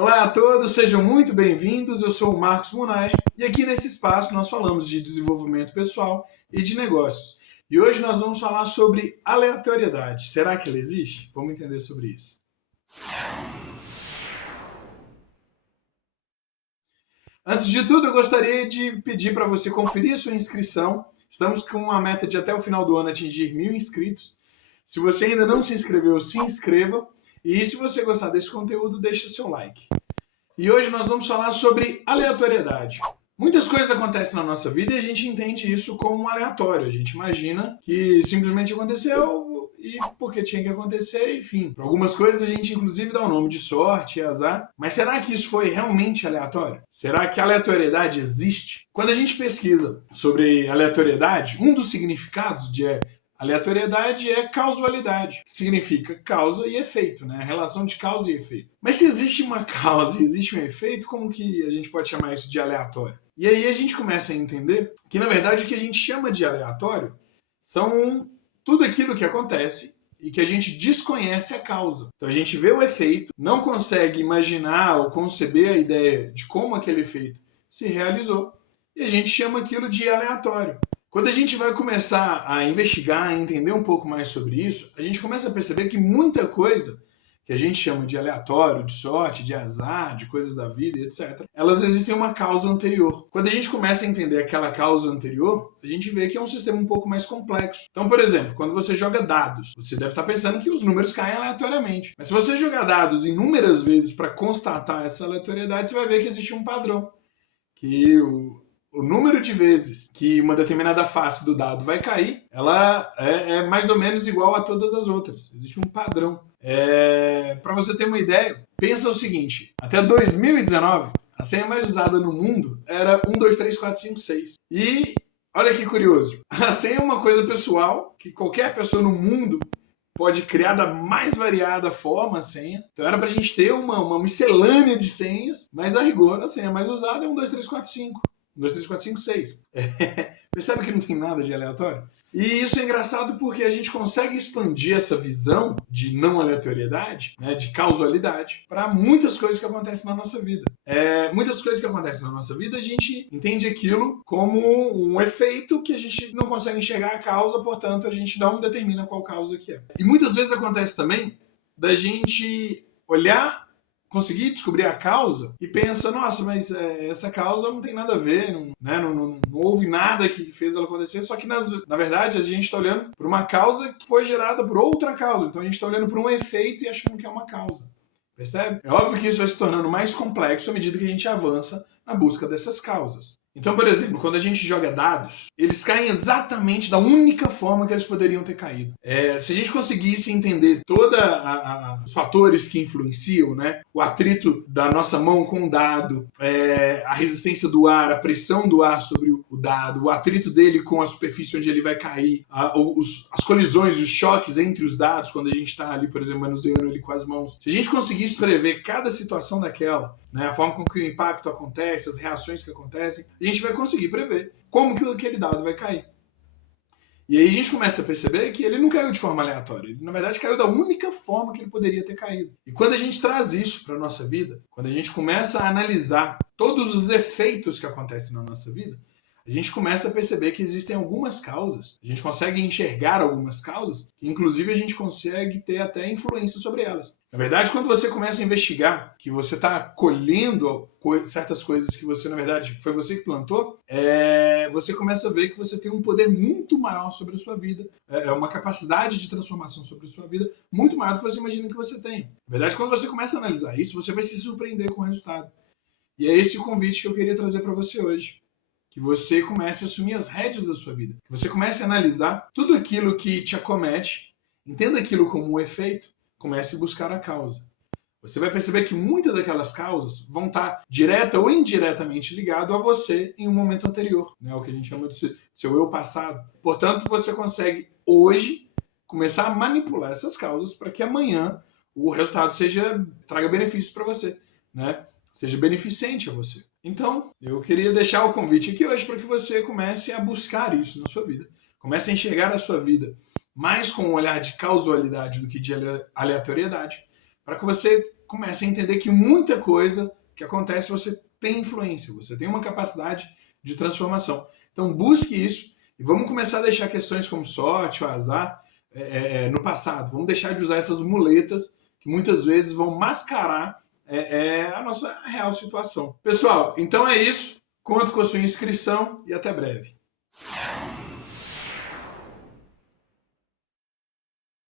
Olá a todos, sejam muito bem-vindos. Eu sou o Marcos Munay e aqui nesse espaço nós falamos de desenvolvimento pessoal e de negócios. E hoje nós vamos falar sobre aleatoriedade. Será que ela existe? Vamos entender sobre isso. Antes de tudo, eu gostaria de pedir para você conferir a sua inscrição. Estamos com uma meta de até o final do ano atingir 1.000 inscritos. Se você ainda não se inscreveu, se inscreva. E se você gostar desse conteúdo, deixe o seu like. E hoje nós vamos falar sobre aleatoriedade. Muitas coisas acontecem na nossa vida e a gente entende isso como aleatório. A gente imagina que simplesmente aconteceu e porque tinha que acontecer, enfim. Para algumas coisas a gente inclusive dá o nome de sorte e azar. Mas será que isso foi realmente aleatório? Será que a aleatoriedade existe? Quando a gente pesquisa sobre aleatoriedade, um dos significados de aleatoriedade é causalidade, que significa causa e efeito, né? A relação de causa e efeito. Mas se existe uma causa e existe um efeito, como que a gente pode chamar isso de aleatório? E aí a gente começa a entender que, na verdade, o que a gente chama de aleatório são tudo aquilo que acontece e que a gente desconhece a causa. Então a gente vê o efeito, não consegue imaginar ou conceber a ideia de como aquele efeito se realizou, e a gente chama aquilo de aleatório. Quando a gente vai começar a investigar, a entender um pouco mais sobre isso, a gente começa a perceber que muita coisa que a gente chama de aleatório, de sorte, de azar, de coisas da vida, etc., elas existem uma causa anterior. Quando a gente começa a entender aquela causa anterior, a gente vê que é um sistema um pouco mais complexo. Então, por exemplo, quando você joga dados, você deve estar pensando que os números caem aleatoriamente. Mas se você jogar dados inúmeras vezes para constatar essa aleatoriedade, você vai ver que existe um padrão. Que o número de vezes que uma determinada face do dado vai cair, ela é mais ou menos igual a todas as outras. Existe um padrão. Para você ter uma ideia, pensa o seguinte: até 2019, a senha mais usada no mundo era 1, 2, 3, 4, 5, 6. E olha que curioso, a senha é uma coisa pessoal que qualquer pessoa no mundo pode criar da mais variada forma a senha. Então era pra gente ter uma miscelânea de senhas, mas a rigor a senha mais usada é 1, 2, 3, 4, 5. 1, 2, 3, 4, 5, 6. Percebe que não tem nada de aleatório? E isso é engraçado porque a gente consegue expandir essa visão de não aleatoriedade, né, de causalidade, para muitas coisas que acontecem na nossa vida. Muitas coisas que acontecem na nossa vida, a gente entende aquilo como um efeito que a gente não consegue enxergar a causa, portanto, a gente não determina qual causa que é. E muitas vezes acontece também da gente olhar, conseguir descobrir a causa e pensa, nossa, mas essa causa não tem nada a ver, não houve nada que fez ela acontecer, só que na verdade a gente está olhando por uma causa que foi gerada por outra causa, então a gente está olhando por um efeito e achando que é uma causa, percebe? É óbvio que isso vai se tornando mais complexo à medida que a gente avança na busca dessas causas. Então, por exemplo, quando a gente joga dados, eles caem exatamente da única forma que eles poderiam ter caído. Se a gente conseguisse entender todos os fatores que influenciam, né? O atrito da nossa mão com o dado, a resistência do ar, a pressão do ar sobre o dado, o atrito dele com a superfície onde ele vai cair, as colisões, os choques entre os dados, quando a gente está ali, por exemplo, manuseando ele com as mãos. Se a gente conseguisse prever cada situação daquela, né, a forma com que o impacto acontece, as reações que acontecem, a gente vai conseguir prever como que aquele dado vai cair. E aí a gente começa a perceber que ele não caiu de forma aleatória. Ele, na verdade, caiu da única forma que ele poderia ter caído. E quando a gente traz isso para a nossa vida, quando a gente começa a analisar todos os efeitos que acontecem na nossa vida, a gente começa a perceber que existem algumas causas. A gente consegue enxergar algumas causas, que inclusive a gente consegue ter até influência sobre elas. Na verdade, quando você começa a investigar que você está colhendo certas coisas que você, na verdade, foi você que plantou, você começa a ver que você tem um poder muito maior sobre a sua vida, uma capacidade de transformação sobre a sua vida muito maior do que você imagina que você tem. Na verdade, quando você começa a analisar isso, você vai se surpreender com o resultado. E é esse o convite que eu queria trazer para você hoje. Que você comece a assumir as rédeas da sua vida. Que você comece a analisar tudo aquilo que te acomete, entenda aquilo como um efeito, comece a buscar a causa. Você vai perceber que muitas daquelas causas vão estar direta ou indiretamente ligado a você em um momento anterior, né? O que a gente chama de seu eu passado. Portanto, você consegue hoje começar a manipular essas causas para que amanhã o resultado traga benefícios para você, né? Seja beneficente a você. Então, eu queria deixar o convite aqui hoje para que você comece a buscar isso na sua vida. Comece a enxergar a sua vida mais com um olhar de causalidade do que de aleatoriedade, para que você comece a entender que muita coisa que acontece você tem influência, você tem uma capacidade de transformação. Então busque isso e vamos começar a deixar questões como sorte ou azar no passado. Vamos deixar de usar essas muletas que muitas vezes vão mascarar a nossa real situação. Pessoal, então é isso. Conto com a sua inscrição e até breve.